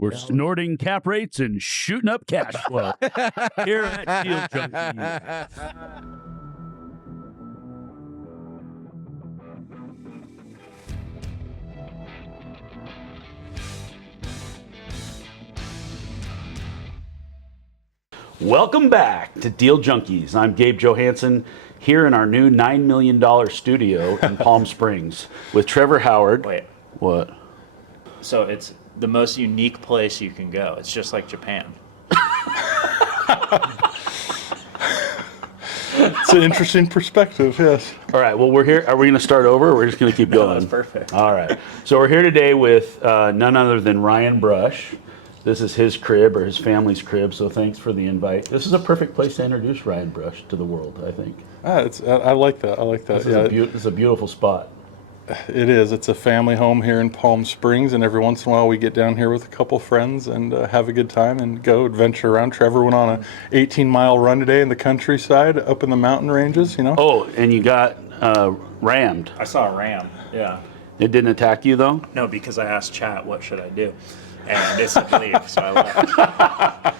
We're snorting cap rates and shooting up cash flow here at Deal Junkies. Welcome back to Deal Junkies. I'm Gabe Johansson here in our new $9 million studio in Palm Springs with Trevor Howard. Wait. What? So it's the most unique place you can go. It's just like Japan. It's an interesting perspective, yes. All right, well, we're here. Are we going to start over or we're just going to keep going? That's perfect. All right. So we're here today with none other than Ryan Brush. This is his crib or his family's crib, so thanks for the invite. This is a perfect place to introduce Ryan Brush to the world, I think. I like that. I like that. This is a beautiful spot. It is. It's a family home here in Palm Springs, and every once in a while we get down here with a couple friends and have a good time and go adventure around. Trevor went on an 18-mile run today in the countryside up in the mountain ranges, you know. Oh, and you got rammed. I saw a ram. Yeah. It didn't attack you, though? No, because I asked chat, what should I do? And it said leave, so I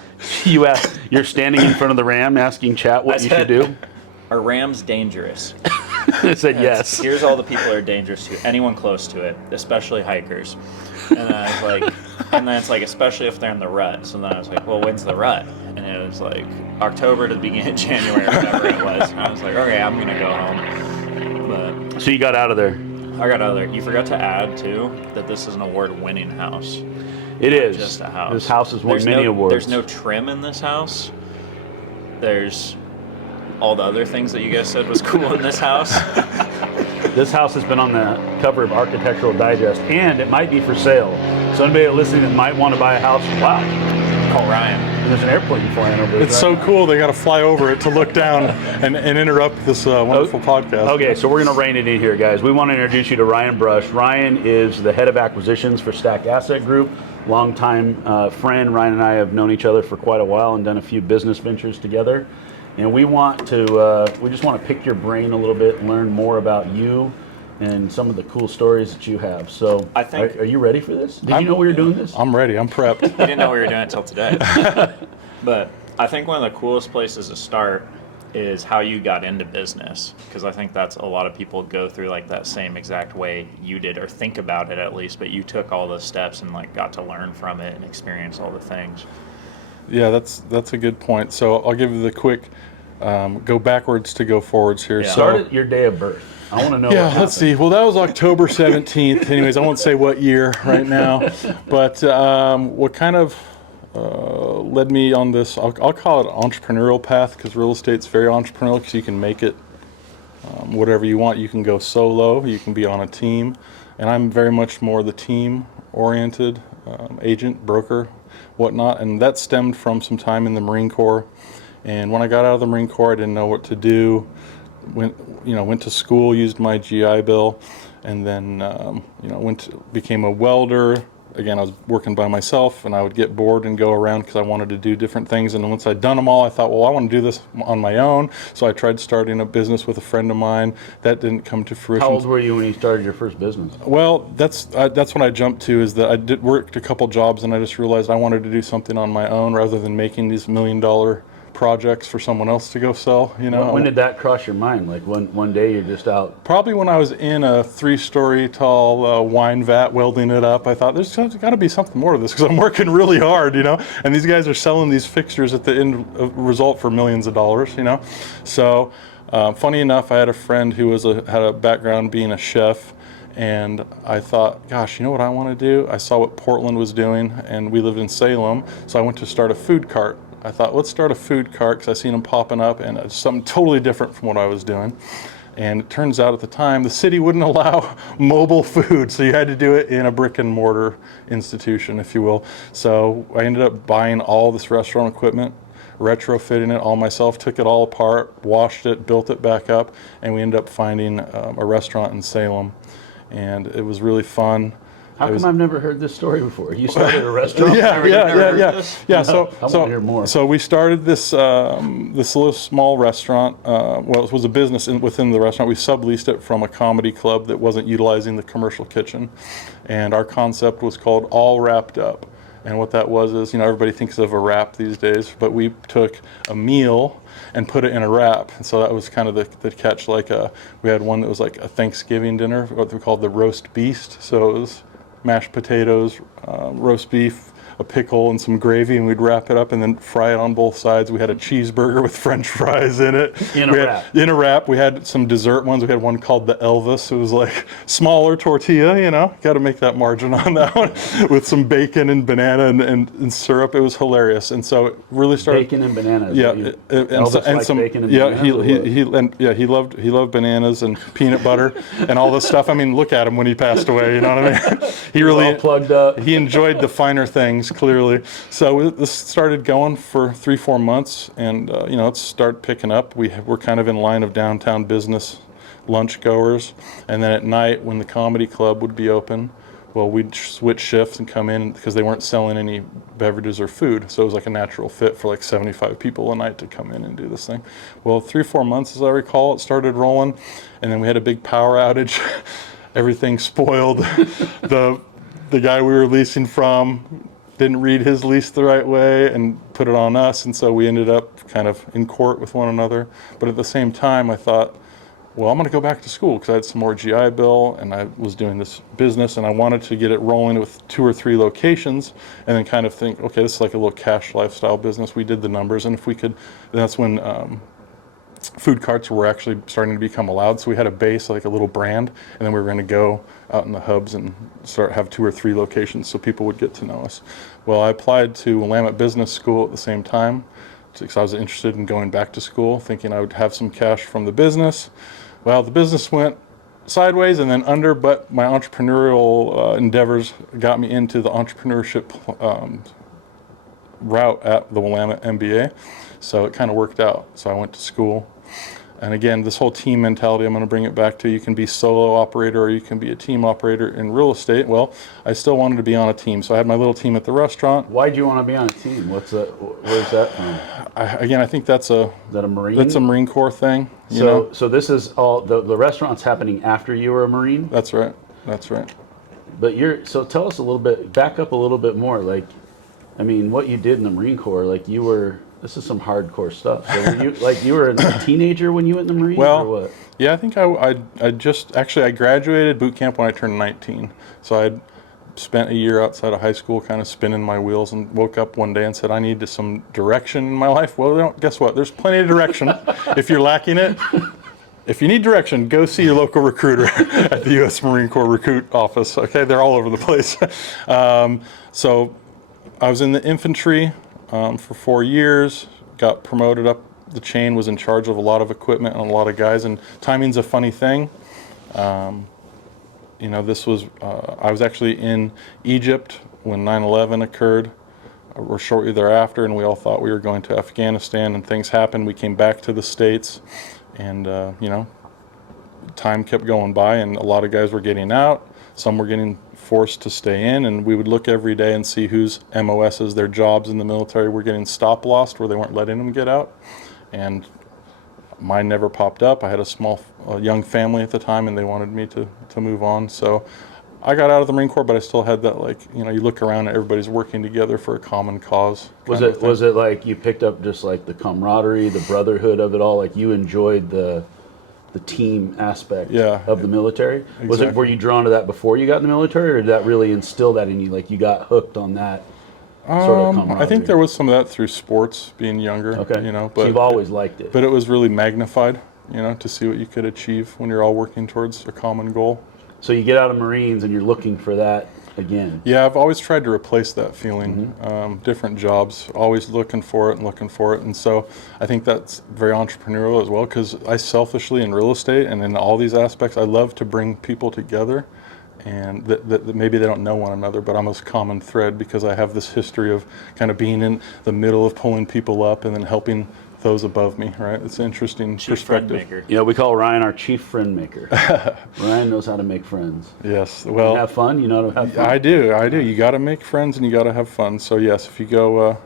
left. You're standing in front of the ram asking chat what you should do? Are rams dangerous? It said yes. Here's all the people that are dangerous to anyone close to it, especially hikers. And then I was like, it's like, especially if they're in the rut. So then I was like, well, when's the rut? And it was like October to the beginning of January, or whatever it was. And I was like, okay, I'm gonna go home. But So you got out of there. I got out of there. You forgot to add too that this is an award-winning house. It is. Just a house. This house has won many awards. There's no trim in this house. There's all the other things that you guys said was cool in this house. This house has been on the cover of Architectural Digest, and it might be for sale. So anybody listening that might want to buy a house, wow. Call Ryan. And there's an airplane flying over it. It's so cool they got to fly over it to look down and interrupt this wonderful podcast. Okay, so we're going to rein it in here, guys. We want to introduce you to Ryan Brush. Ryan is the head of acquisitions for Stack Asset Group. Longtime friend. Ryan and I have known each other for quite a while and done a few business ventures together. And we want to, we just want to pick your brain a little bit and learn more about you and some of the cool stories that you have. So, I think, are you ready for this? Did you know we were doing this? I'm ready. I'm prepped. We didn't know we were doing it until today. But I think one of the coolest places to start is how you got into business, because I think that's a lot of people go through like that same exact way you did, or think about it at least, but you took all the steps and like got to learn from it and experience all the things. Yeah, that's a good point. So I'll give you the quick go backwards to go forwards here. Yeah. Start at your day of birth. I want to know. Yeah, let's see. Well, that was October 17th. Anyways, I won't say what year right now, but what kind of led me on this, I'll call it an entrepreneurial path, because real estate's very entrepreneurial, because you can make it whatever you want. You can go solo, you can be on a team, and I'm very much more the team-oriented agent, broker, whatnot, and that stemmed from some time in the Marine Corps. And when I got out of the Marine Corps, I didn't know what to do. Went to school, used my GI Bill, and then became a welder. Again, I was working by myself, and I would get bored and go around because I wanted to do different things. And once I'd done them all, I thought, well, I want to do this on my own. So I tried starting a business with a friend of mine. That didn't come to fruition. How old were you when you started your first business? Well, that's what I jumped to, is that I worked a couple jobs, and I just realized I wanted to do something on my own rather than making these $1 million projects for someone else to go sell. When did that cross your mind? Like one day you're just out? Probably when I was in a 3-story tall wine vat welding it up. I thought there's got to be something more to this, because I'm working really hard, and these guys are selling these fixtures at the end result for millions of dollars, So funny enough, I had a friend who had a background being a chef, and I thought, gosh, you know what I want to do? I saw what Portland was doing, and we lived in Salem, so I went to start a food cart. I thought, let's start a food cart, because I seen them popping up, and it's something totally different from what I was doing. And it turns out at the time, the city wouldn't allow mobile food, so you had to do it in a brick and mortar institution, if you will. So I ended up buying all this restaurant equipment, retrofitting it all myself, took it all apart, washed it, built it back up, and we ended up finding a restaurant in Salem. And it was really fun. How come I've never heard this story before? You started a restaurant? Yeah. So I want to hear more. So we started this little small restaurant. It was a business within the restaurant. We subleased it from a comedy club that wasn't utilizing the commercial kitchen, and our concept was called All Wrapped Up. And what that was is, everybody thinks of a wrap these days, but we took a meal and put it in a wrap. And so that was kind of the catch. We had one that was like a Thanksgiving dinner, what we called the roast beast. So it was mashed potatoes, roast beef, a pickle, and some gravy, and we'd wrap it up and then fry it on both sides. We had a cheeseburger with French fries in it. In a wrap. We had some dessert ones. We had one called the Elvis. It was like smaller tortilla, got to make that margin on that one, with some bacon and banana and syrup. It was hilarious. And so it really started. Bacon and bananas. Yeah, and some bacon and bananas. He loved bananas and peanut butter and all this stuff. I mean, look at him when he passed away. You know what I mean? He really all plugged up. He enjoyed the finer things, clearly. So this started going for 3-4 months, and it started picking up. We're kind of in line of downtown business lunch goers, and then at night when the comedy club would be open, well, we'd switch shifts and come in because they weren't selling any beverages or food. So it was like a natural fit for like 75 people a night to come in and do this thing. Well, 3-4 months, as I recall, it started rolling, and then we had a big power outage. Everything spoiled. The guy we were leasing from didn't read his lease the right way and put it on us, and so we ended up kind of in court with one another. But at the same time, I thought, well, I'm going to go back to school because I had some more GI Bill, and I was doing this business, and I wanted to get it rolling with 2 or 3 locations, and then kind of think, okay, this is like a little cash lifestyle business. We did the numbers, and if we could, that's when food carts were actually starting to become allowed. So we had a base, like a little brand, and then we were going to go out in the hubs and have 2 or 3 locations so people would get to know us. Well, I applied to Willamette Business School at the same time because I was interested in going back to school, thinking I would have some cash from the business. Well, the business went sideways and then under, but my entrepreneurial endeavors got me into the entrepreneurship route at the Willamette MBA. So it kind of worked out. So I went to school. And again, this whole team mentality, I'm going to bring it back to, you can be solo operator or you can be a team operator in real estate. Well, I still wanted to be on a team. So I had my little team at the restaurant. Why'd you want to be on a team? Where's that from? I think that's Is that a Marine? That's a Marine Corps thing. So this is all, the restaurant's happening after you were a Marine? That's right. That's right. But so tell us a little bit, back up a little bit more. Like, I mean, what you did in the Marine Corps, like this is some hardcore stuff. So you were a teenager when you went in the Marines, or what? Yeah, I think I graduated boot camp when I turned 19. So I'd spent a year outside of high school kind of spinning my wheels and woke up one day and said, I need some direction in my life. Well, guess what? There's plenty of direction if you're lacking it. If you need direction, go see your local recruiter at the U.S. Marine Corps recruit office. Okay, they're all over the place. So I was in the infantry for 4 years, got promoted up the chain, was in charge of a lot of equipment and a lot of guys, and timing's a funny thing. This was, I was actually in Egypt when 9/11 occurred, or shortly thereafter, and we all thought we were going to Afghanistan, and things happened. We came back to the States, and time kept going by, and a lot of guys were getting out. Some were getting forced to stay in, and we would look every day and see whose MOSs, their jobs in the military, were getting stop lost, where they weren't letting them get out. And mine never popped up. I had a young family at the time, and they wanted me to move on. So I got out of the Marine Corps, but I still had that, you look around and everybody's working together for a common cause. Was it like you picked up just like the camaraderie, the brotherhood of it all? Like you enjoyed the team aspect of the military? Exactly. Were you drawn to that before you got in the military, or did that really instill that in you? Like you got hooked on that sort of camaraderie? I think there was some of that through sports, being younger. Okay. But so you've always liked it. But it was really magnified, to see what you could achieve when you're all working towards a common goal. So you get out of Marines and you're looking for that again. Yeah, I've always tried to replace that feeling. Different jobs, always looking for it. And so I think that's very entrepreneurial as well, because I selfishly, in real estate and in all these aspects, I love to bring people together, and that maybe they don't know one another, but I'm a common thread because I have this history of kind of being in the middle of pulling people up and then helping those above me, right? It's an interesting perspective. Friend maker. Yeah, we call Ryan our chief friend maker. Ryan knows how to make friends. Yes, well, and have fun. You know how to have fun. I do. You got to make friends and you got to have fun. So yes, if you go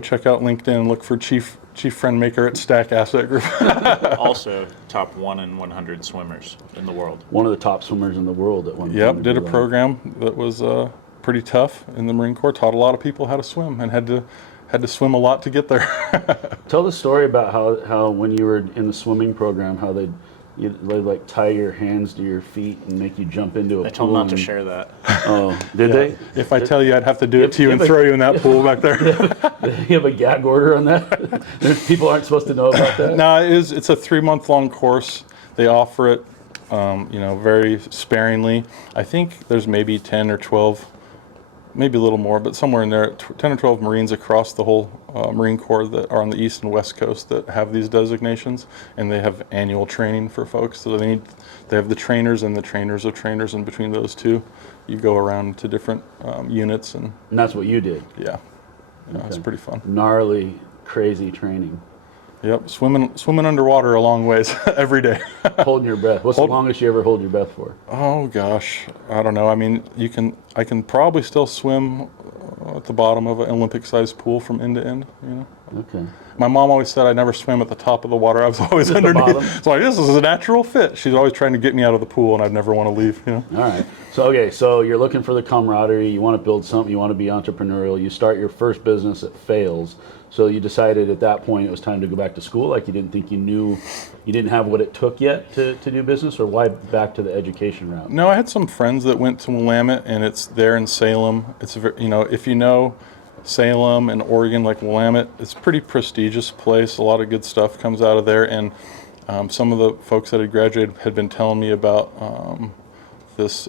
check out LinkedIn and look for chief friend maker at Stack Asset Group. Also, top 1 in 100 swimmers in the world. One of the top swimmers in the world at one point. Yep, did a program that was pretty tough in the Marine Corps. Taught a lot of people how to swim, and had to swim a lot to get there. Tell the story about how when you were in the swimming program, how they'd like tie your hands to your feet and make you jump into a pool. They told not to share that. Oh, did they? If I tell you, I'd have to do it to you and throw you in that pool back there. You have a gag order on that? People aren't supposed to know about that? No, it's a 3-month-long course. They offer it, very sparingly. I think there's maybe 10 or 12, maybe a little more, but somewhere in there, 10 or 12 Marines across the whole Marine Corps that are on the East and West Coast that have these designations, and they have annual training for folks. So they have the trainers and the trainers of trainers, and between those two, you go around to different units. And that's what you did? Yeah. It's pretty fun. Gnarly, crazy training. Yep, swimming underwater a long ways every day. Holding your breath. What's the longest you ever hold your breath for? Oh gosh, I don't know. I mean, I can probably still swim at the bottom of an Olympic-sized pool from end to end. Okay. My mom always said I never swam at the top of the water. I was always underneath. So this is a natural fit. She's always trying to get me out of the pool, and I'd never want to leave. All right. So you're looking for the camaraderie. You want to build something. You want to be entrepreneurial. You start your first business. It fails. So you decided at that point it was time to go back to school. Like you didn't think you didn't have what it took yet to do business, or why back to the education route? No, I had some friends that went to Willamette, and it's there in Salem. It's if you know Salem and Oregon, like Willamette, it's a pretty prestigious place. A lot of good stuff comes out of there, and some of the folks that had graduated had been telling me about this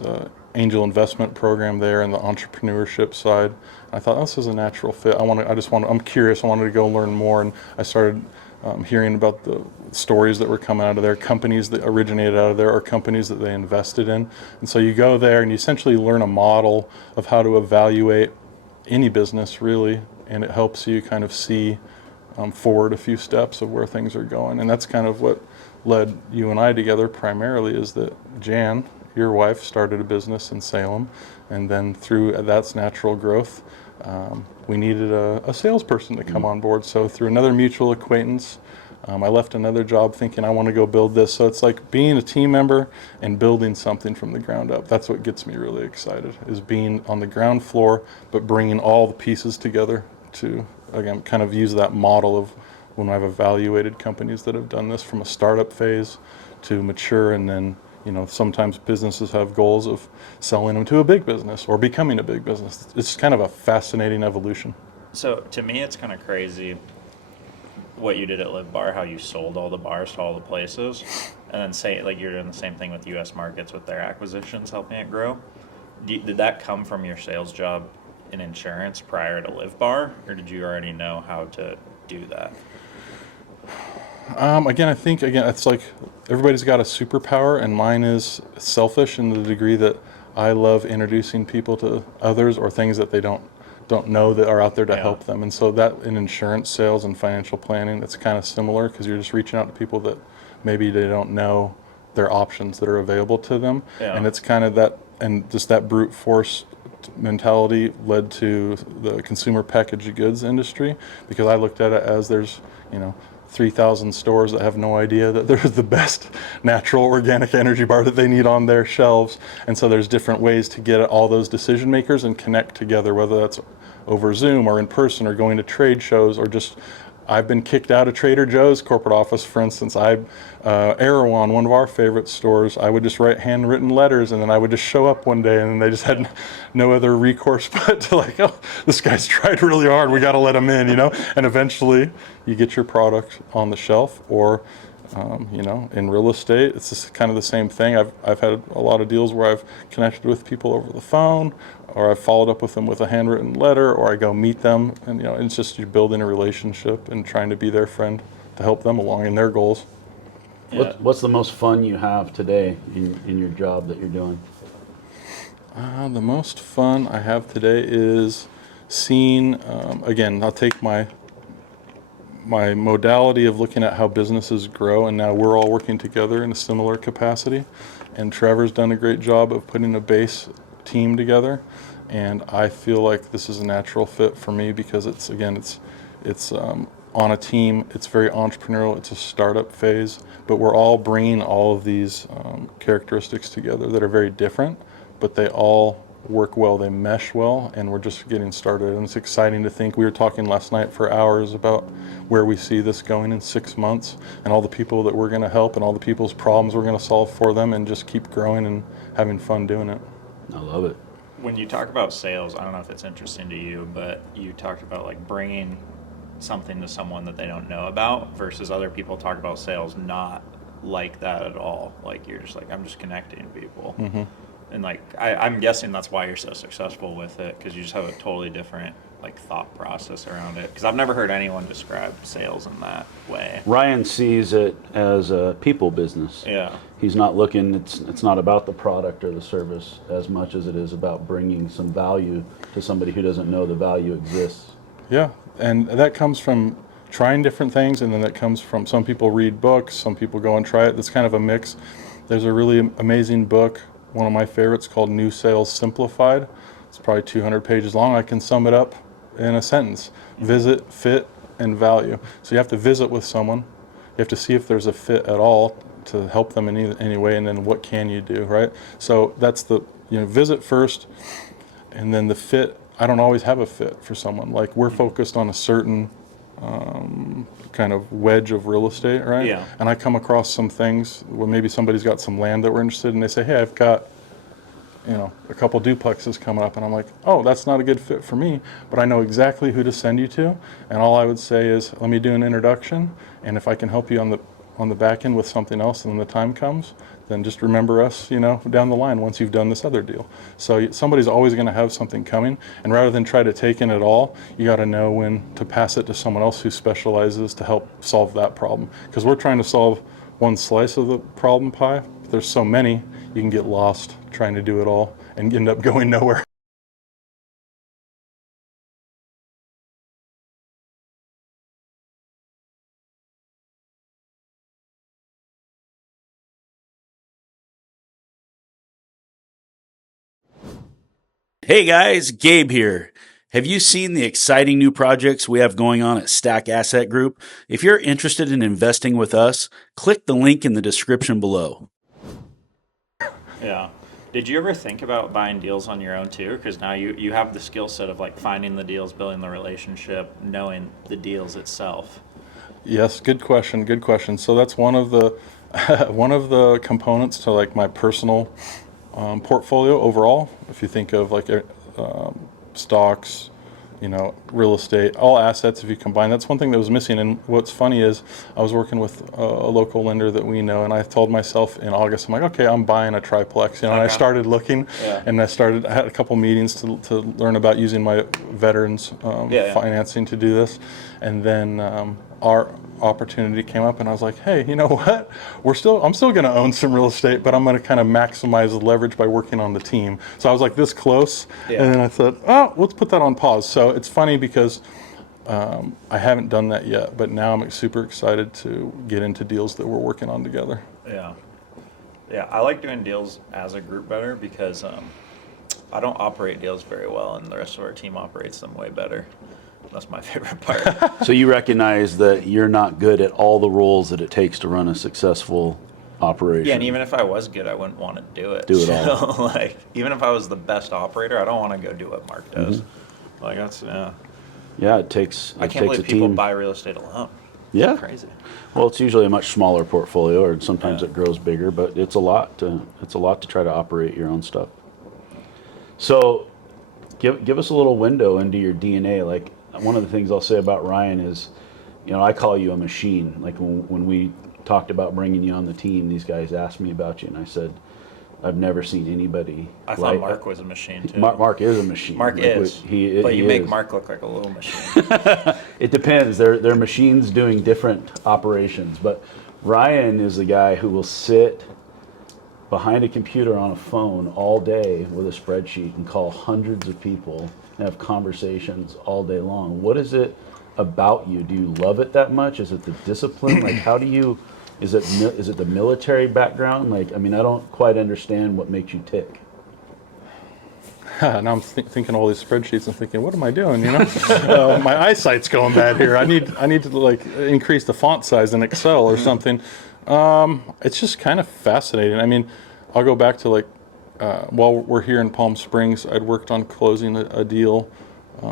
angel investment program there and the entrepreneurship side. I thought this is a natural fit. I'm curious. I wanted to go learn more, and I started hearing about the stories that were coming out of there, companies that originated out of there, or companies that they invested in. And so you go there and you essentially learn a model of how to evaluate any business, really, and it helps you kind of see forward a few steps of where things are going. And that's kind of what led you and I together primarily, is that Jan, your wife, started a business in Salem, and then through that's natural growth, we needed a salesperson to come on board. So through another mutual acquaintance, I left another job thinking I want to go build this. So it's like being a team member and building something from the ground up. That's what gets me really excited, is being on the ground floor, but bringing all the pieces together to, again, kind of use that model of when I've evaluated companies that have done this from a startup phase to mature, and then sometimes businesses have goals of selling them to a big business or becoming a big business. It's kind of a fascinating evolution. So to me, it's kind of crazy what you did at Live Bar, how you sold all the bars to all the places, and then say like you're doing the same thing with U.S. markets with their acquisitions, helping it grow. Did that come from your sales job in insurance prior to Live Bar, or did you already know how to do that? I think it's like everybody's got a superpower, and mine is selfish in the degree that I love introducing people to others or things that they don't know that are out there to help them. And so that in insurance sales and financial planning, it's kind of similar, because you're just reaching out to people that maybe they don't know their options that are available to them. Yeah. And it's kind of that, and just that brute force mentality led to the consumer packaged goods industry, because I looked at it as there's 3,000 stores that have no idea that they're the best natural organic energy bar that they need on their shelves. And so there's different ways to get all those decision makers and connect together, whether that's over Zoom or in person or going to trade shows, or just, I've been kicked out of Trader Joe's corporate office, for instance. Erewhon, one of our favorite stores, I would just write handwritten letters, and then I would just show up one day, and then they just had no other recourse but to like, oh, this guy's tried really hard, we got to let him in, And eventually you get your product on the shelf, or in real estate, it's just kind of the same thing. I've had a lot of deals where I've connected with people over the phone, or I've followed up with them with a handwritten letter, or I go meet them, and it's just you building a relationship and trying to be their friend to help them along in their goals. Yeah. What's the most fun you have today in your job that you're doing? The most fun I have today is seeing, again, I'll take my modality of looking at how businesses grow, and now we're all working together in a similar capacity. And Trevor's done a great job of putting a base team together, and I feel like this is a natural fit for me, because it's on a team. It's very entrepreneurial. It's a startup phase, but we're all bringing all of these characteristics together that are very different, but they all work well, they mesh well, and we're just getting started. And it's exciting to think. We were talking last night for hours about where we see this going in 6 months, and all the people that we're going to help, and all the people's problems we're going to solve for them, and just keep growing and having fun doing it. I love it. When you talk about sales, I don't know if it's interesting to you, but you talked about like bringing something to someone that they don't know about versus other people talk about sales not like that at all. Like you're just like, I'm just connecting people. Mm-hmm. And like, I'm guessing that's why you're so successful with it, because you just have a totally different like thought process around it. Because I've never heard anyone describe sales in that way. Ryan sees it as a people business. Yeah. He's not looking, it's not about the product or the service as much as it is about bringing some value to somebody who doesn't know the value exists. Yeah, and that comes from trying different things, and then that comes from some people read books, some people go and try it. That's kind of a mix. There's a really amazing book, one of my favorites, called New Sales Simplified. It's probably 200 pages long. I can sum it up in a sentence: visit, fit, and value. So you have to visit with someone. You have to see if there's a fit at all to help them in any way, and then what can you do, right? So that's the, visit first, and then the fit. I don't always have a fit for someone. Like, we're focused on a certain kind of wedge of real estate, right? Yeah. And I come across some things where maybe somebody's got some land that we're interested in, and they say, hey, I've got, a couple duplexes coming up, and I'm like, oh, that's not a good fit for me, but I know exactly who to send you to, and all I would say is, let me do an introduction, and if I can help you on the back end with something else, and when the time comes, then just remember us, down the line once you've done this other deal. So somebody's always going to have something coming, and rather than try to take in it all, you got to know when to pass it to someone else who specializes to help solve that problem. Because we're trying to solve one slice of the problem pie. But there's so many, you can get lost trying to do it all and end up going nowhere. Hey guys, Gabe here. Have you seen the exciting new projects we have going on at Stack Asset Group? If you're interested in investing with us, click the link in the description below. Yeah. Did you ever think about buying deals on your own too? Because now you have the skill set of like finding the deals, building the relationship, knowing the deals itself. Yes, good question. Good question. So that's one of the one of the components to like my personal portfolio overall. If you think of like stocks, real estate, all assets, if you combine, that's one thing that was missing. And what's funny is I was working with a local lender that we know, and I told myself in August, I'm like, okay, I'm buying a triplex, and I started looking, and I had a couple meetings to learn about using my veterans financing to do this. And then our opportunity came up, and I was like, hey, you know what? I'm still going to own some real estate, but I'm going to kind of maximize the leverage by working on the team. So I was like this close, and then I thought, oh, let's put that on pause. So it's funny because I haven't done that yet, but now I'm super excited to get into deals that we're working on together. Yeah. Yeah, I like doing deals as a group better because I don't operate deals very well, and the rest of our team operates them way better. That's my favorite part. So you recognize that you're not good at all the roles that it takes to run a successful operation. Yeah, and even if I was good, I wouldn't want to do it. Do it all. Like, even if I was the best operator, I don't want to go do what Mark does. Like, that's, Yeah, it takes I can't a believe people team. buy real estate alone. Yeah. It's crazy. Well, it's usually a much smaller portfolio, or sometimes it grows bigger, but it's a lot to try to operate your own stuff. So, give us a little window into your DNA. Like, one of the things I'll say about Ryan is, I call you a machine. Like when we talked about bringing you on the team, these guys asked me about you, and I said, I've never seen anybody. I thought Mark was a machine too. Mark is a machine. Mark is. But you make Mark look like a little machine. It depends. They're machines doing different operations. But Ryan is the guy who will sit behind a computer on a phone all day with a spreadsheet and call hundreds of people and have conversations all day long. What is it about you? Do you love it that much? Is it the discipline? Like, how do you? Is it the military background? Like, I don't quite understand what makes you tick. Now I'm thinking all these spreadsheets and thinking, what am I doing? My eyesight's going bad here. I need to like increase the font size in Excel or something. It's just kind of fascinating. I'll go back to like while we're here in Palm Springs, I'd worked on closing a deal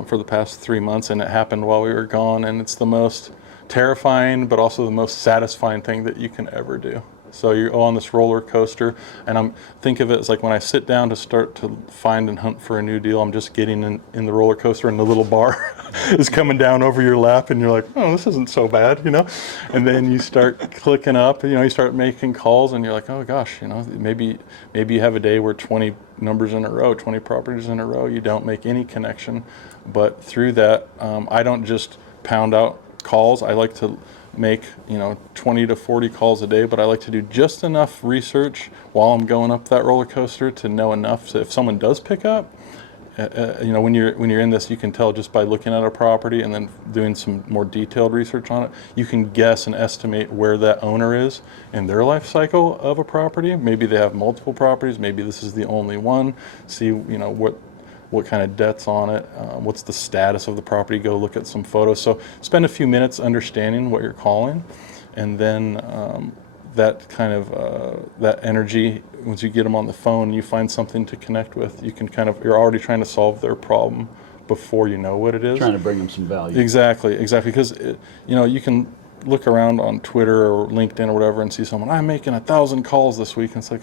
for the past 3 months, and it happened while we were gone, and it's the most terrifying but also the most satisfying thing that you can ever do. So you're on this roller coaster, and think of it as like when I sit down to start to find and hunt for a new deal, I'm just getting in the roller coaster, and the little bar is coming down over your lap, and you're like, oh, this isn't so bad, And then you start clicking up, you start making calls, and you're like, oh gosh, maybe you have a day where 20 numbers in a row, 20 properties in a row, you don't make any connection. But through that, I don't just pound out calls. I like to make 20 to 40 calls a day, but I like to do just enough research while I'm going up that roller coaster to know enough. So if someone does pick up, when you're in this, you can tell just by looking at a property and then doing some more detailed research on it. You can guess and estimate where that owner is in their life cycle of a property. Maybe they have multiple properties. Maybe this is the only one. See, what kind of debt's on it, what's the status of the property, go look at some photos. So spend a few minutes understanding what you're calling, and then that kind of, that energy, once you get them on the phone, you find something to connect with, you're already trying to solve their problem before you know what it is. Trying to bring them some value. Exactly, because, you can look around on Twitter or LinkedIn or whatever and see someone, I'm making 1,000 calls this week, and it's like,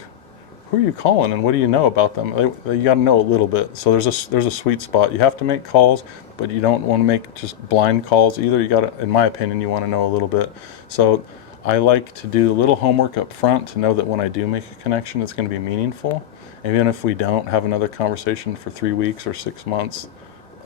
who are you calling and what do you know about them? You got to know a little bit. So there's a sweet spot. You have to make calls, but you don't want to make just blind calls either. You got to, in my opinion, you want to know a little bit. So I like to do a little homework up front to know that when I do make a connection, it's going to be meaningful. Even if we don't have another conversation for 3 weeks or 6 months,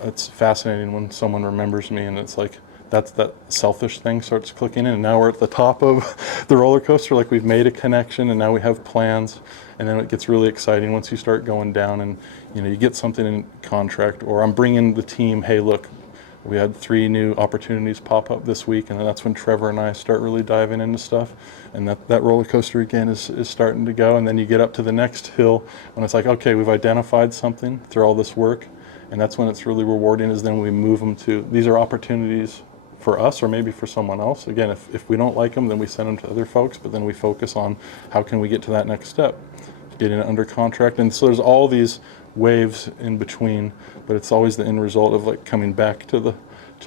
it's fascinating when someone remembers me, and it's like, that selfish thing starts clicking in, and now we're at the top of the roller coaster, like we've made a connection, and now we have plans, and then it gets really exciting once you start going down, and you get something in contract, or I'm bringing the team, hey, look, we had 3 new opportunities pop up this week, and then that's when Trevor and I start really diving into stuff, and that roller coaster again is starting to go, and then you get up to the next hill, when it's like, okay, we've identified something through all this work, and that's when it's really rewarding, is then we move them to, these are opportunities for us or maybe for someone else. Again, if we don't like them, then we send them to other folks, but then we focus on how can we get to that next step, getting it under contract. And so there's all these waves in between, but it's always the end result of like coming back to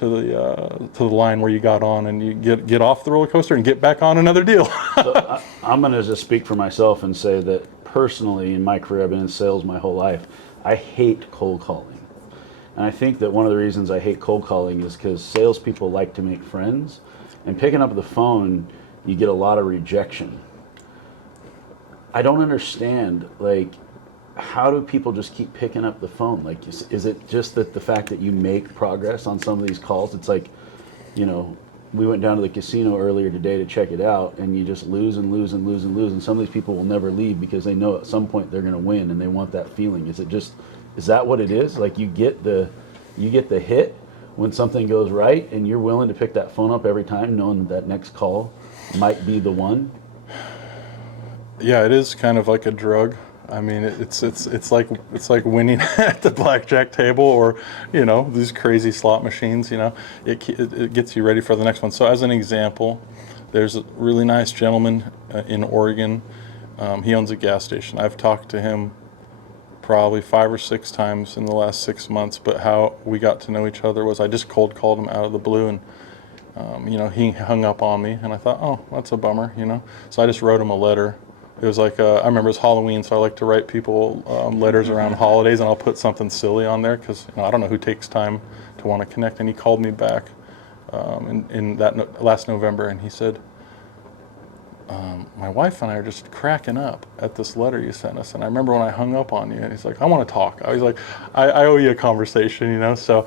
the line where you got on, and you get off the roller coaster and get back on another deal. So I'm going to just speak for myself and say that personally in my career, I've been in sales my whole life. I hate cold calling. And I think that one of the reasons I hate cold calling is because salespeople like to make friends, and picking up the phone, you get a lot of rejection. I don't understand, like, how do people just keep picking up the phone? Like, is it just that the fact that you make progress on some of these calls? It's like, we went down to the casino earlier today to check it out, and you just lose and lose and lose and lose, and some of these people will never leave because they know at some point they're going to win, and they want that feeling. Is that what it is? Like, you get the hit when something goes right, and you're willing to pick that phone up every time knowing that next call might be the one? Yeah, it is kind of like a drug. I mean, it's like winning at the blackjack table, or these crazy slot machines. It gets you ready for the next one. So as an example, there's a really nice gentleman in Oregon. He owns a gas station. I've talked to him probably 5 or 6 times in the last 6 months, but how we got to know each other was I just cold called him out of the blue, and he hung up on me, and I thought, oh, that's a bummer, So I just wrote him a letter. It was like, I remember it's Halloween, so I like to write people letters around holidays, and I'll put something silly on there because I don't know who takes time to want to connect. And he called me back in that last November, and he said, my wife and I are just cracking up at this letter you sent us. And I remember when I hung up on you, and he's like, I want to talk. I was like, I owe you a conversation, So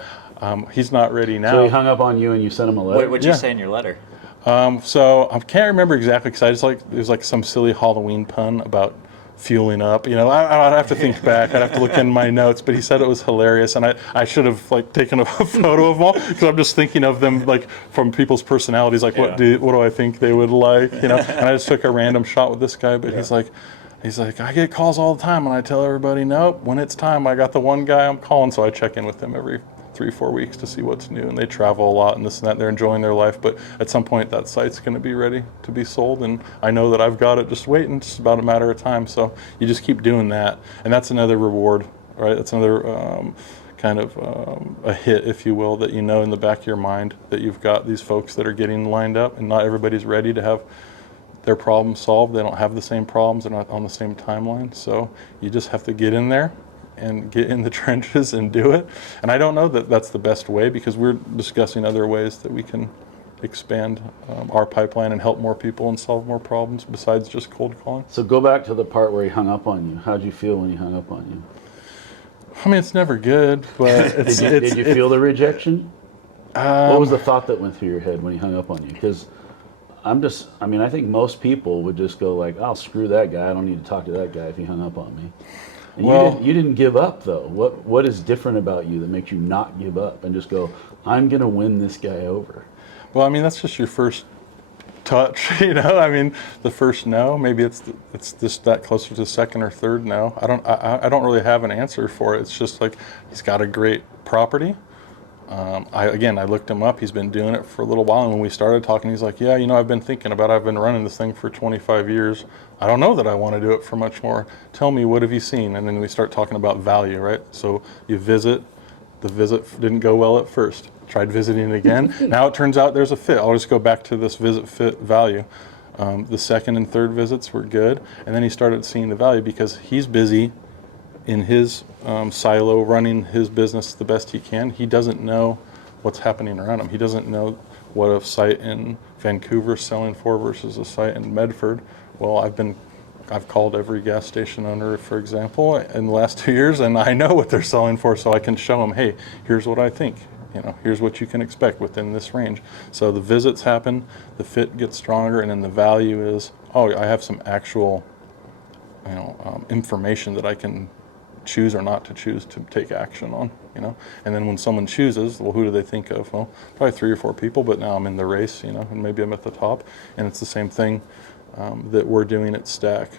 he's not ready now. So he hung up on you and you sent him a letter? What'd you say in your letter? So I can't remember exactly, because it was like some silly Halloween pun about fueling up. I'd have to think back. I'd have to look in my notes, but he said it was hilarious, and I should have taken a photo of them all, because I'm just thinking of them from people's personalities, what do I think they would like, And I just took a random shot with this guy, but he's like, I get calls all the time, and I tell everybody, nope, when it's time, I got the one guy I'm calling, so I check in with him every 3-4 weeks to see what's new, and they travel a lot and this and that, and they're enjoying their life, but at some point that site's going to be ready to be sold, and I know that I've got it just waiting. It's about a matter of time. So you just keep doing that, and that's another reward, right? That's another a hit, if you will, that in the back of your mind that you've got these folks that are getting lined up, and not everybody's ready to have their problem solved. They don't have the same problems. They're not on the same timeline. So you just have to get in there and get in the trenches and do it. And I don't know that that's the best way, because we're discussing other ways that we can expand our pipeline and help more people and solve more problems besides just cold calling. So go back to the part where he hung up on you. How'd you feel when he hung up on you? I mean, it's never good, but did you feel the rejection? What was the thought that went through your head when he hung up on you? Because I think most people would just go like, "Oh, screw that guy. I don't need to talk to that guy if he hung up on me." And you didn't give up, though. What is different about you that makes you not give up and just go, "I'm going to win this guy over"? Well, I mean, that's just your first touch, I mean, the first no. Maybe it's just that closer to second or third no. I don't really have an answer for it. It's just like, he's got a great property. I looked him up. He's been doing it for a little while, and when we started talking, he's like, "Yeah, I've been running this thing for 25 years. I don't know that I want to do it for much more. Tell me, what have you seen?" And then we start talking about value, right? So you visit. The visit didn't go well at first. Tried visiting it again. Now it turns out there's a fit. I'll just go back to this visit fit value. The second and third visits were good, and then he started seeing the value because he's busy in his silo running his business the best he can. He doesn't know what's happening around him. He doesn't know what a site in Vancouver is selling for versus a site in Medford. Well, I've called every gas station owner, for example, in the last 2 years, and I know what they're selling for, so I can show them, hey, here's what I think. Here's what you can expect within this range. So the visits happen, the fit gets stronger, and then the value is, I have some actual, information that I can choose or not to choose to take action on, And then when someone chooses, well, who do they think of? Well, probably 3 or 4 people, but now I'm in the race, and maybe I'm at the top. And it's the same thing that we're doing at Stack.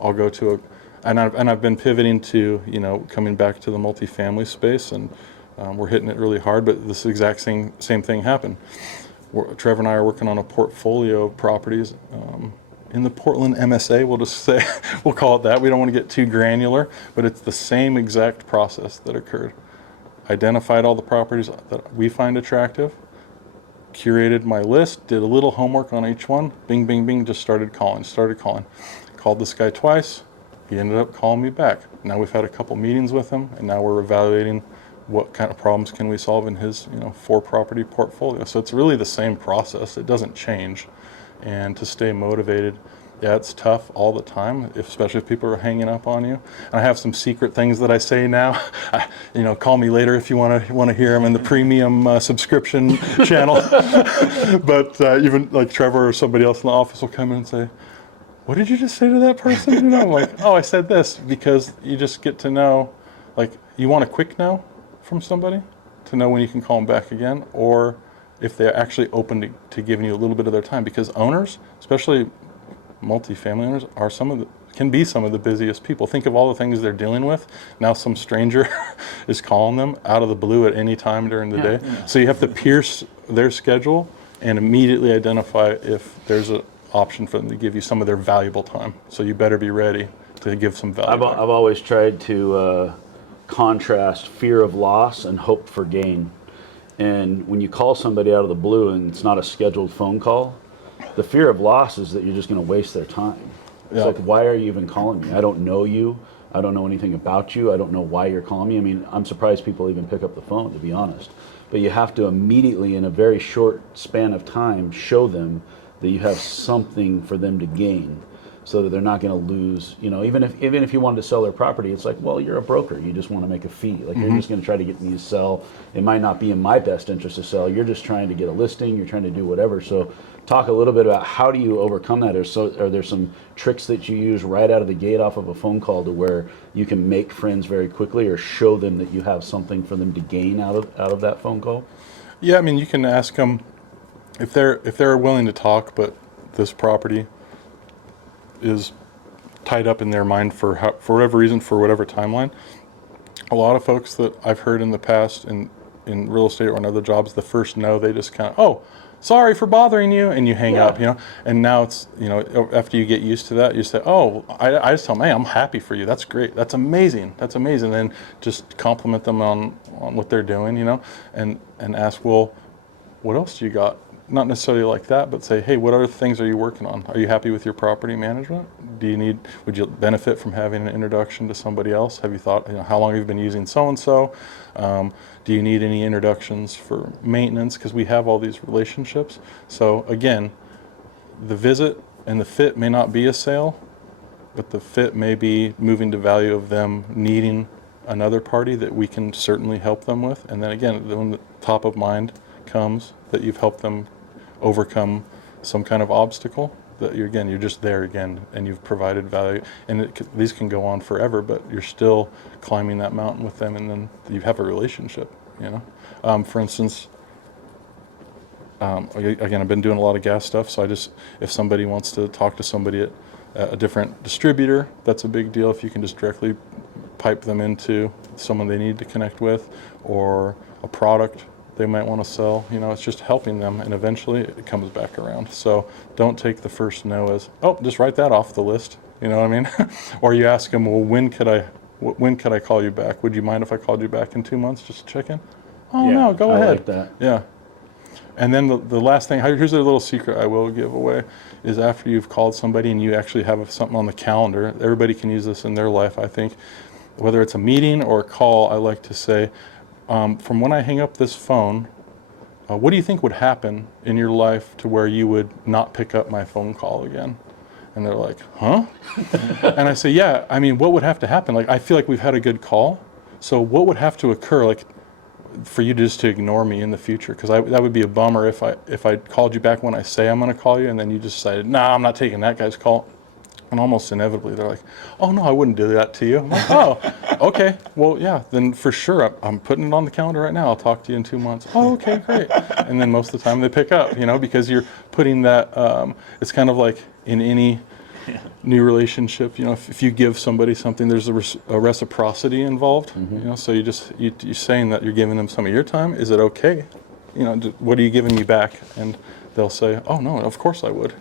I'll go to I've been pivoting to, coming back to the multifamily space, and we're hitting it really hard, but this exact same thing happened. Trevor and I are working on a portfolio of properties in the Portland MSA, we'll just say, we'll call it that. We don't want to get too granular, but it's the same exact process that occurred. Identified all the properties that we find attractive, curated my list, did a little homework on each one, bing, bing, bing, just started calling. Called this guy twice, he ended up calling me back. Now we've had a couple meetings with him, and now we're evaluating what kind of problems can we solve in his 4-property portfolio. So it's really the same process. It doesn't change. And to stay motivated, yeah, it's tough all the time, especially if people are hanging up on you. And I have some secret things that I say now. Call me later if you want to hear them in the premium subscription channel. But even like Trevor or somebody else in the office will come in and say, "What did you just say to that person?" I'm like, "Oh, I said this," because you just get to know, like, you want a quick no from somebody to know when you can call them back again, or if they're actually open to giving you a little bit of their time, because owners, especially multifamily owners, can be some of the busiest people. Think of all the things they're dealing with. Now some stranger is calling them out of the blue at any time during the day. Yeah. So you have to pierce their schedule and immediately identify if there's an option for them to give you some of their valuable time. So you better be ready to give some value. I've always tried to contrast fear of loss and hope for gain. And when you call somebody out of the blue and it's not a scheduled phone call, the fear of loss is that you're just going to waste their time. It's like, why are you even calling me? I don't know you. I don't know anything about you. I don't know why you're calling me. I mean, I'm surprised people even pick up the phone, to be honest. But you have to immediately, in a very short span of time, show them that you have something for them to gain, so that they're not going to lose. Even if you wanted to sell their property, it's like, well, you're a broker. You just want to make a fee. Like, you're just going to try to get me to sell. It might not be in my best interest to sell. You're just trying to get a listing. You're trying to do whatever. So talk a little bit about how do you overcome that? Are there some tricks that you use right out of the gate off of a phone call to where you can make friends very quickly, or show them that you have something for them to gain out of that phone call? Yeah, I mean, you can ask them if they're willing to talk, but this property is tied up in their mind for whatever reason, for whatever timeline. A lot of folks that I've heard in the past, and in real estate or in other jobs, the first no, they just kind of, oh, sorry for bothering you, and you hang up, And now it's, after you get used to that, you say, oh, I just tell them, hey, I'm happy for you. That's great. That's amazing. That's amazing. And just compliment them on what they're doing, and ask, well, what else do you got? Not necessarily like that, but say, hey, what other things are you working on? Are you happy with your property management? Would you benefit from having an introduction to somebody else? Have you thought, how long have you been using so-and-so? Do you need any introductions for maintenance? Because we have all these relationships. So again, the visit and the fit may not be a sale, but the fit may be moving the value of them needing another party that we can certainly help them with. And then again, when the top of mind comes that you've helped them overcome some kind of obstacle, that you're just there again, and you've provided value. And these can go on forever, but you're still climbing that mountain with them, and then you have a relationship. For instance, again, I've been doing a lot of gas stuff, so if somebody wants to talk to somebody at a different distributor, that's a big deal. If you can just directly pipe them into someone they need to connect with, or a product they might want to sell, it's just helping them, and eventually it comes back around. So don't take the first no as, oh, just write that off the list, you know what I mean? Or you ask them, well, when could I call you back? Would you mind if I called you back in 2 months just to check in? Oh, no, go ahead. I like that. Yeah. And then the last thing, here's a little secret I will give away, is after you've called somebody and you actually have something on the calendar, everybody can use this in their life, I think. Whether it's a meeting or a call, I like to say, from when I hang up this phone, what do you think would happen in your life to where you would not pick up my phone call again? And they're like, huh? And I say, yeah, I mean, what would have to happen? Like, I feel like we've had a good call. So what would have to occur, like, for you just to ignore me in the future? Because that would be a bummer if I called you back when I say I'm going to call you, and then you just decided, nah, I'm not taking that guy's call. And almost inevitably, they're like, oh, no, I wouldn't do that to you. I'm like, oh, okay. Well, yeah, then for sure, I'm putting it on the calendar right now. I'll talk to you in 2 months. Oh, okay, great. And then most of the time they pick up, because you're putting that, it's kind of like in any new relationship, if you give somebody something, there's a reciprocity involved, so you're saying that you're giving them some of your time. Is it okay? What are you giving me back? And they'll say, oh no, of course I would,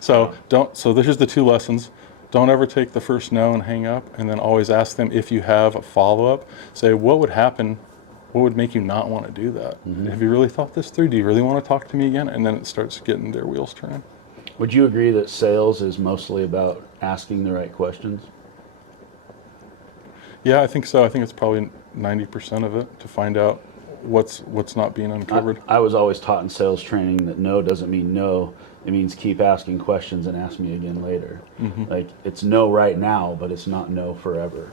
So here's the 2 lessons. Don't ever take the first no and hang up, and then always ask them if you have a follow-up. Say, what would happen? What would make you not want to do that? Have you really thought this through? Do you really want to talk to me again? And then it starts getting their wheels turning. Would you agree that sales is mostly about asking the right questions? Yeah, I think so. I think it's probably 90% of it, to find out what's not being uncovered. I was always taught in sales training that no doesn't mean no. It means keep asking questions and ask me again later. Like, it's no right now, but it's not no forever.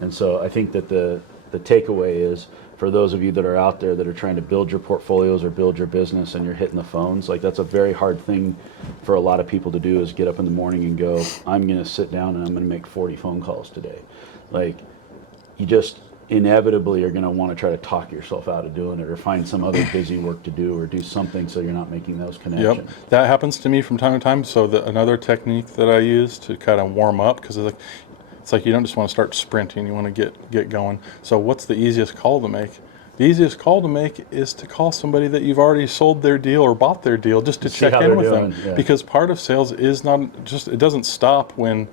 And so I think that the takeaway is, for those of you that are out there that are trying to build your portfolios or build your business and you're hitting the phones, like, that's a very hard thing for a lot of people to do, is get up in the morning and go, I'm going to sit down and I'm going to make 40 phone calls today. Like, you just inevitably are going to want to try to talk yourself out of doing it, or find some other busy work to do, or do something so you're not making those connections. Yep, that happens to me from time to time. So another technique that I use to kind of warm up, because it's like you don't just want to start sprinting, you want to get going. So what's the easiest call to make? The easiest call to make is to call somebody that you've already sold their deal or bought their deal, just to check in with them. Yeah. Because part of sales is not just, it doesn't stop when,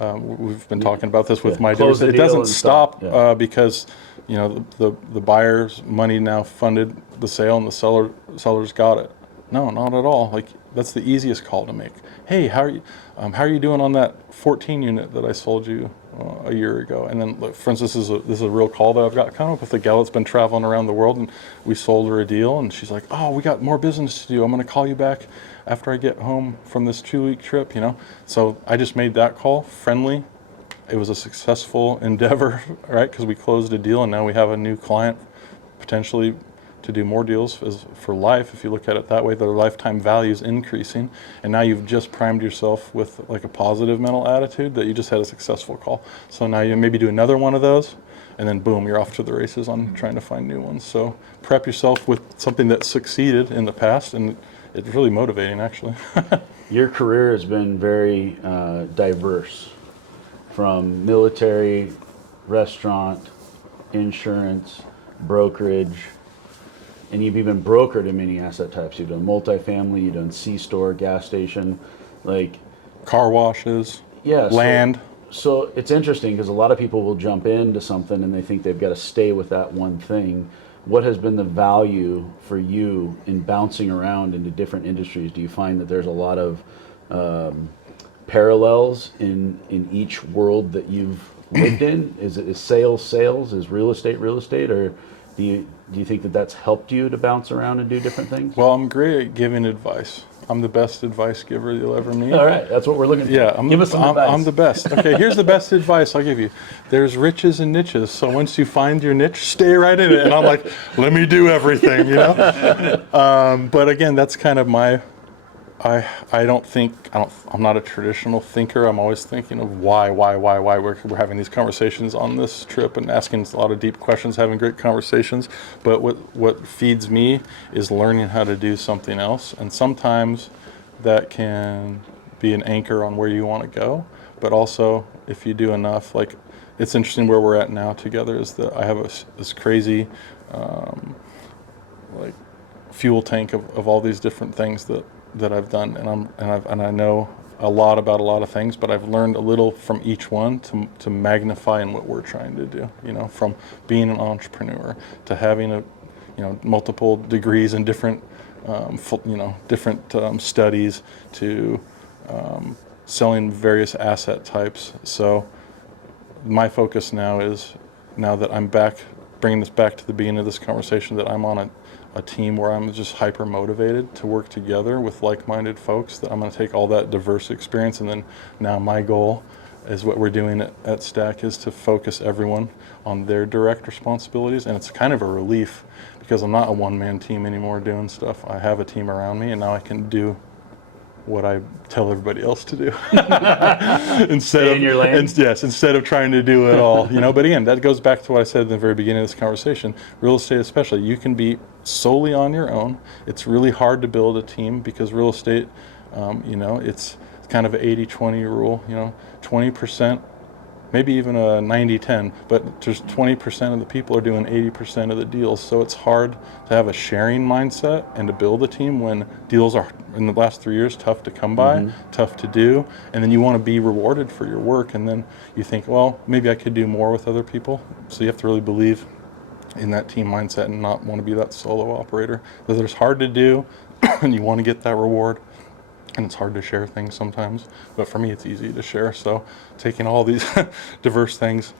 we've been talking about this with my dealers. It doesn't stop because the buyer's money now funded the sale and the seller's got it. No, not at all. Like, that's the easiest call to make. Hey, how are you doing on that 14 unit that I sold you a year ago? And then, look, for instance, this is a real call that I've got coming up with a gal that's been traveling around the world, and we sold her a deal, and she's like, oh, we got more business to do. I'm going to call you back after I get home from this 2-week trip, So I just made that call, friendly. It was a successful endeavor, right? Because we closed a deal, and now we have a new client potentially to do more deals for life. If you look at it that way, their lifetime value is increasing, and now you've just primed yourself with like a positive mental attitude that you just had a successful call. So now you maybe do another one of those, and then boom, you're off to the races on trying to find new ones. So prep yourself with something that succeeded in the past, and it's really motivating, actually. Your career has been very diverse, from military, restaurant, insurance, brokerage, and you've even brokered in many asset types. You've done multifamily, you've done C-store, gas station, like car washes, yeah, land. So it's interesting because a lot of people will jump into something and they think they've got to stay with that one thing. What has been the value for you in bouncing around into different industries? Do you find that there's a lot of parallels in each world that you've lived in? Is sales? Is real estate, or do you think that that's helped you to bounce around and do different things? Well, I'm great at giving advice. I'm the best advice giver you'll ever meet. All right, that's what we're looking for. Yeah, Give us some advice. I'm the best. Okay, here's the best advice I'll give you. There's riches and niches. So once you find your niche, stay right in it. And I'm like, let me do everything, you know? But again, that's kind of my, I'm not a traditional thinker. I'm always thinking of why. We're having these conversations on this trip and asking a lot of deep questions, having great conversations. But what feeds me is learning how to do something else. And sometimes that can be an anchor on where you want to go. But also, if you do enough, like, it's interesting where we're at now together is that I have this crazy, like, fuel tank of all these different things that I've done, and I know a lot about a lot of things, but I've learned a little from each one to magnify in what we're trying to do. You know, from being an entrepreneur to having multiple degrees in different studies to selling various asset types. So my focus now that I'm back, bringing this back to the beginning of this conversation, that I'm on a team where I'm just hyper motivated to work together with like-minded folks, that I'm going to take all that diverse experience, and then now my goal is what we're doing at Stack is to focus everyone on their direct responsibilities. And it's kind of a relief because I'm not a one-man team anymore doing stuff. I have a team around me, and now I can do what I tell everybody else to do instead of trying to do it all, you know. But again, that goes back to what I said in the very beginning of this conversation. Real estate especially, you can be solely on your own. It's really hard to build a team because real estate, it's kind of an 80-20 rule, 20%, maybe even a 90-10, but just 20% of the people are doing 80% of the deals. So it's hard to have a sharing mindset and to build a team when deals are, in the last 3 years, tough to come by, tough to do, and then you want to be rewarded for your work, and then you think, well, maybe I could do more with other people. So you have to really believe in that team mindset and not want to be that solo operator. Because it's hard to do, and you want to get that reward. And it's hard to share things sometimes, but for me it's easy to share. So taking all these diverse things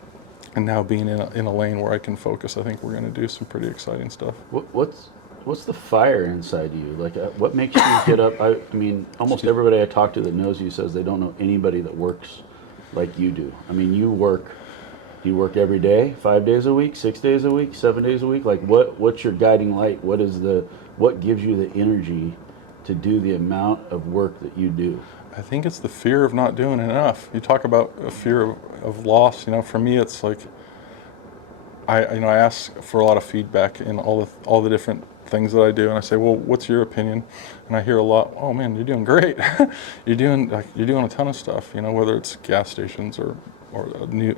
and now being in a lane where I can focus, I think we're going to do some pretty exciting stuff. What's the fire inside you? Like, what makes you get up? I mean, almost everybody I talk to that knows you says they don't know anybody that works like you do. I mean, do you work every day, 5 days a week, 6 days a week, 7 days a week? Like, what's your guiding light? What gives you the energy to do the amount of work that you do? I think it's the fear of not doing enough. You talk about a fear of loss. For me, it's like I ask for a lot of feedback in all the different things that I do, and I say, well, what's your opinion? And I hear a lot, oh man, you're doing great. you're doing a ton of stuff. Whether it's gas stations or a new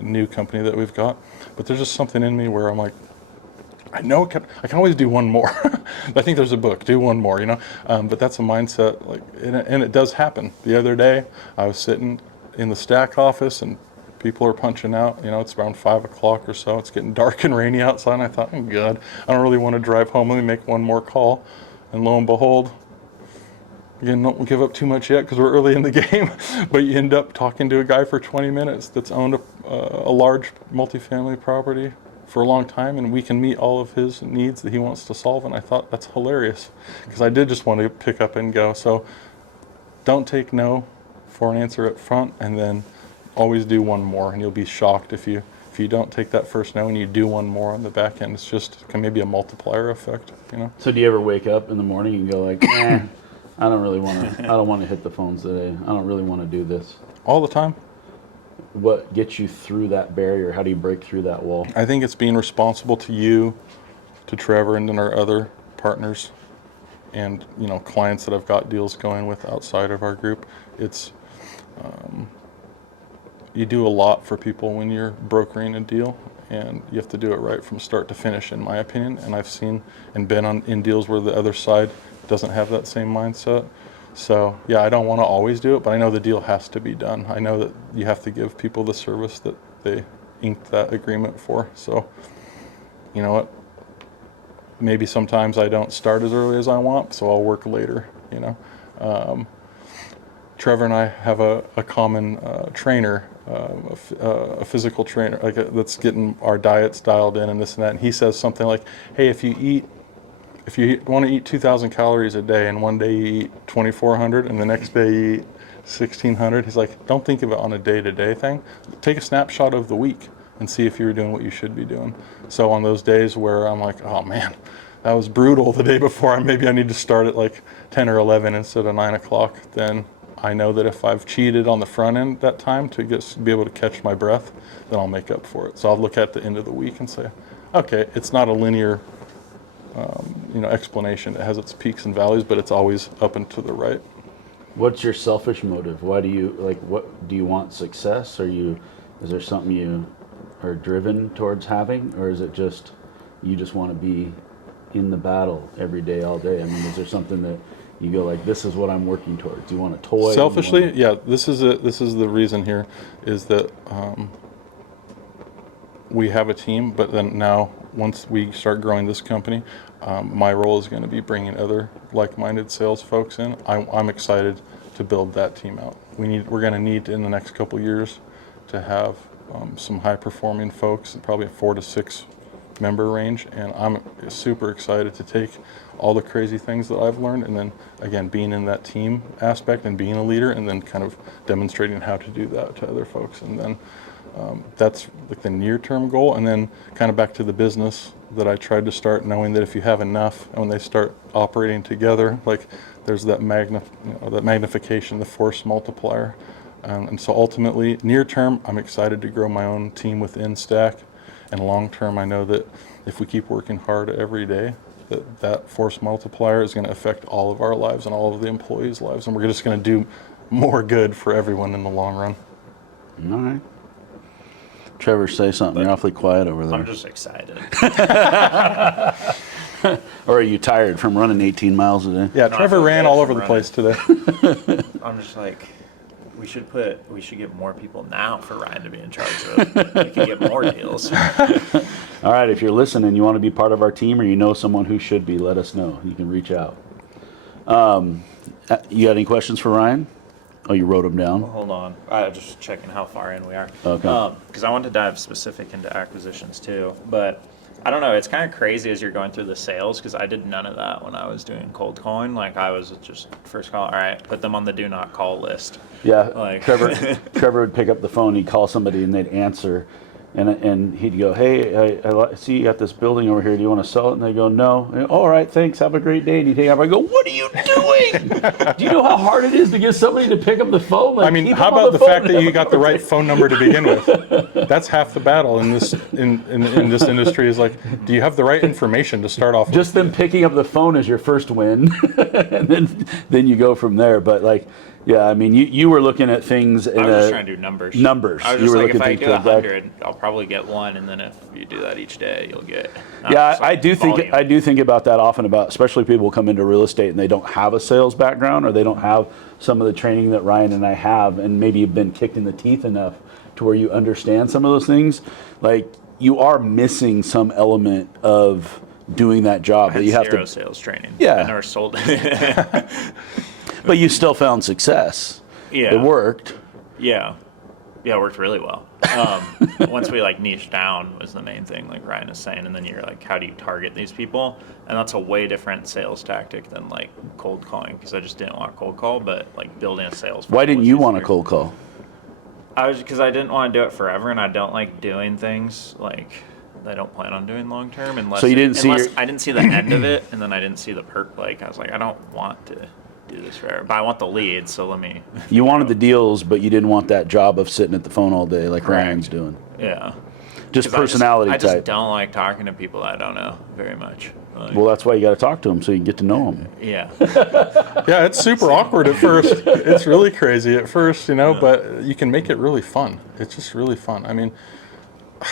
new company that we've got. But there's just something in me where I'm like, I know I can always do one more. I think there's a book, do one more, but that's a mindset, and it does happen. The other day, I was sitting in the Stack office, and people are punching out. It's around 5 o'clock or so. It's getting dark and rainy outside, and I thought, oh, God, I don't really want to drive home. Let me make one more call. And lo and behold, again, don't give up too much yet because we're early in the game, but you end up talking to a guy for 20 minutes that's owned a large multifamily property for a long time, and we can meet all of his needs that he wants to solve. And I thought that's hilarious because I did just want to pick up and go. So don't take no for an answer up front, and then always do one more, and you'll be shocked if you don't take that first no and you do one more on the back end. It's just maybe a multiplier effect, So do you ever wake up in the morning and go like, I don't want to hit the phones today. I don't really want to do this. All the time. What gets you through that barrier? How do you break through that wall? I think it's being responsible to you, to Trevor, and then our other partners and clients that I've got deals going with outside of our group. It's you do a lot for people when you're brokering a deal, and you have to do it right from start to finish, in my opinion. And I've seen and been in deals where the other side doesn't have that same mindset. So yeah, I don't want to always do it, but I know the deal has to be done. I know that you have to give people the service that they inked that agreement for. So you know what? Maybe sometimes I don't start as early as I want, so I'll work later, you know. Trevor and I have a common trainer, a physical trainer, that's getting our diets dialed in and this and that. And he says something like, "Hey, if you want to eat 2,000 calories a day, and one day you eat 2,400, and the next day you eat 1,600, he's like, don't think of it on a day-to-day thing. Take a snapshot of the week and see if you're doing what you should be doing." So on those days where I'm like, oh man, that was brutal the day before, maybe I need to start at like 10 or 11 instead of 9 o'clock, then I know that if I've cheated on the front end that time to be able to catch my breath, then I'll make up for it. So I'll look at the end of the week and say, okay, it's not a linear explanation. It has its peaks and valleys, but it's always up and to the right. What's your selfish motive? Why do you what do you want success? Is there something you are driven towards having, or is it just you just want to be in the battle every day, all day? I mean, is there something that you go like, this is what I'm working towards? Do you want a toy? Selfishly, yeah. This is the reason here is that we have a team, but then now once we start growing this company, my role is going to be bringing other like-minded sales folks in. I'm excited to build that team out. We're going to need in the next couple years to have some high-performing folks, probably a 4 to 6 member range, and I'm super excited to take all the crazy things that I've learned, and then again being in that team aspect and being a leader, and then kind of demonstrating how to do that to other folks. And then that's like the near-term goal. And then kind of back to the business that I tried to start, knowing that if you have enough, and when they start operating together, like there's that magnification, the force multiplier. And so ultimately, near term, I'm excited to grow my own team within Stack. And long term, I know that if we keep working hard every day, that force multiplier is going to affect all of our lives and all of the employees' lives. And we're just going to do more good for everyone in the long run. All right. Trevor, say something. You're awfully quiet over there. I'm just excited. Or are you tired from running 18 miles a day? Yeah, No, Trevor ran all over the place today. I'm just like, we should get more people now for Ryan to be in charge of. We can get more deals. All right, if you're listening, you want to be part of our team, or you know someone who should be, let us know. You can reach out. You got any questions for Ryan? Oh, you wrote them down? Well, hold on. I'm just checking how far in we are. Okay. Because I want to dive specific into acquisitions too. But I don't know. It's kind of crazy as you're going through the sales, because I did none of that when I was doing cold calling. Like, I was just first call, all right, put them on the do not call list. Yeah, Like Trevor would pick up the phone, he'd call somebody, and they'd answer. And he'd go, hey, I see you got this building over here. Do you want to sell it? And they go, no. And, all right, thanks. Have a great day. And he'd hang up. I go, what are you doing? Do you know how hard it is to get somebody to pick up the phone? Like, I mean, how about the fact that you got the right phone number to begin with? That's half the battle in this in this industry. Is like, do you have the right information to start off with? Just them picking up the phone is your first win, and then you go from there. But like, yeah, I mean, you were looking at things. I was just trying to do numbers. Numbers. I was You just were like, if I looking do at 100, I'll probably get one, and then if you do that each day, you'll get. Yeah, I do volume. think about that often, about especially people come into real estate and they don't have a sales background, or they don't have some of the training that Ryan and I have, and maybe you've been kicked in the teeth enough to where you understand some of those things. Like, you are missing some element of doing that job. I had that you have zero to sales training. Yeah. I never sold it. But you still found success. Yeah. It worked. Yeah, it worked really well. Once we niche down was the main thing, like Ryan is saying, and then you're like, how do you target these people? And that's a way different sales tactic than cold calling, because I just didn't want to cold call, but building a sales. Why didn't you want to cold call? Because I didn't want to do it forever, and I don't like doing things I don't plan on doing long term unless. So you didn't see I didn't see the end of it, and then I didn't see the perk. I was like, I don't want to do this forever, but I want the leads, so let me. You wanted the deals, but you didn't want that job of sitting at the phone all day like Correct. Ryan's doing. Yeah. Just personality I just type. don't like talking to people that I don't know very much. Well, that's why you got to talk to them so you can get to know them. Yeah. Yeah, it's super awkward at first. It's really crazy at first, but you can make it really fun. It's just really fun. I mean,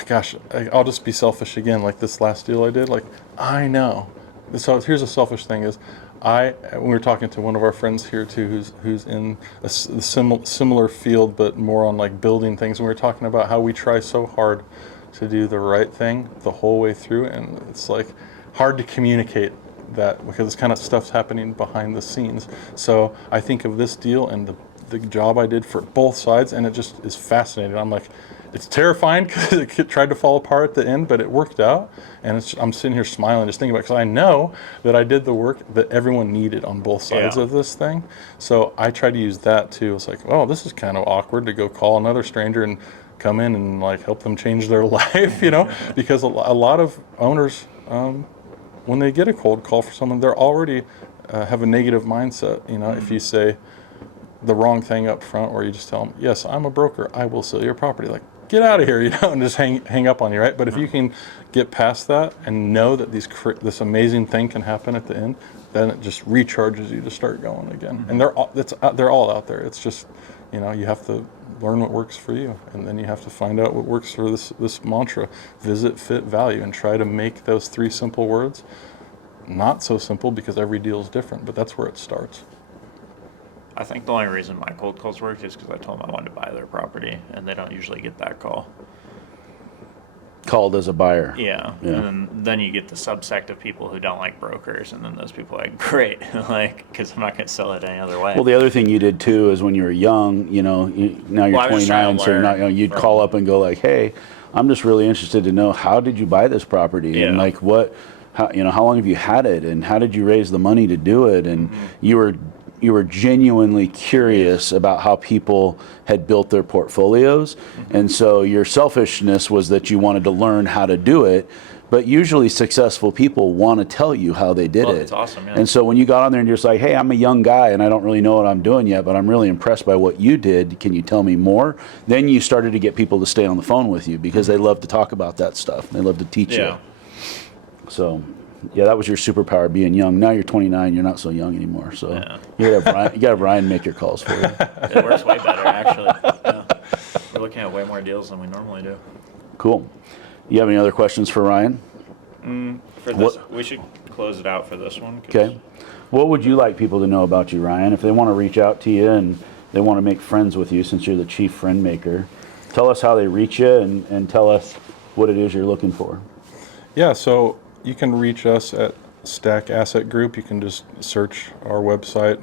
gosh, I'll just be selfish again. Like this last deal I did, like I know. So here's a selfish thing is, we were talking to one of our friends here too, who's in a similar field, but more on like building things. And we were talking about how we try so hard to do the right thing the whole way through, and it's like hard to communicate that because it's kind of stuff's happening behind the scenes. So I think of this deal and the job I did for both sides, and it just is fascinating. I'm like, it's terrifying because it tried to fall apart at the end, but it worked out. And I'm sitting here smiling just thinking about it because I know that I did the work that everyone needed on both sides of this thing. So I try to use that too. It's like, oh, this is kind of awkward to go call another stranger and come in and like help them change their life, because a lot of owners, when they get a cold call for someone, they're already have a negative mindset. If you say the wrong thing up front, or you just tell them, yes, I'm a broker, I will sell your property. Like, get out of here, and just hang up on you, right? But if you can get past that and know that this amazing thing can happen at the end, then it just recharges you to start going again. And they're all out there. It's just, you have to learn what works for you, and then you have to find out what works for this mantra: visit, fit, value, and try to make those 3 simple words not so simple, because every deal is different. But that's where it starts. I think the only reason my cold calls worked is because I told them I wanted to buy their property, and they don't usually get that call. Called as a buyer. Yeah. And then you get the subsect of people who don't like brokers, and then those people are like, great, because I'm not going to sell it any other way. Well, the other thing you did too is when you were young, now you're 29, so you're not young. You'd call up and go like, hey, I'm just really interested to know, how did you buy this property? And like how long have you had it, and how did you raise the money to do it? And you were genuinely curious about how people had built their portfolios. And so your selfishness was that you wanted to learn how to do it, but usually successful people want to tell you how they did it. That's awesome, yeah. And so when you got on there and you're just like, hey, I'm a young guy and I don't really know what I'm doing yet, but I'm really impressed by what you did. Can you tell me more? Then you started to get people to stay on the phone with you because they love to talk about that stuff. They love to teach you. So yeah, that was your superpower, being young. Now you're 29, you're not so young anymore. So you got to have Ryan make your calls for you. It works way better, actually. Yeah. We're looking at way more deals than we normally do. Cool. You have any other questions for Ryan? For this, we should close it out for this one. Okay. What would you like people to know about you, Ryan? If they want to reach out to you and they want to make friends with you, since you're the chief friend maker, tell us how they reach you and tell us what it is you're looking for. Yeah, so you can reach us at Stack Asset Group. You can just search our website.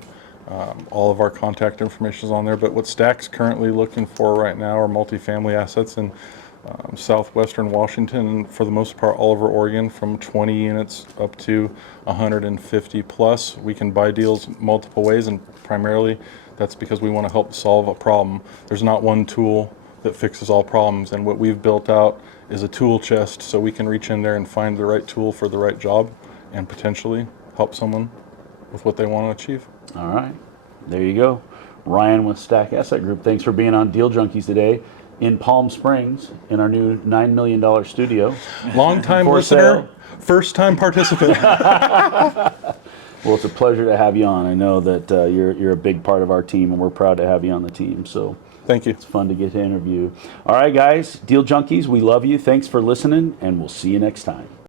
All of our contact information is on there. But what Stack's currently looking for right now are multifamily assets in southwestern Washington, and for the most part all over Oregon, from 20 units up to 150 plus. We can buy deals multiple ways, and primarily that's because we want to help solve a problem. There's not one tool that fixes all problems, and what we've built out is a tool chest, so we can reach in there and find the right tool for the right job and potentially help someone with what they want to achieve. All right, there you go. Ryan with Stack Asset Group, thanks for being on Deal Junkies today in Palm Springs in our new $9 million studio. Long-time listener, first-time participant. Well, it's a pleasure to have you on. I know that you're a big part of our team, and we're proud to have you on the team. So thank you. It's fun to get to interview. All right, guys, Deal Junkies, we love you. Thanks for listening, and we'll see you next time.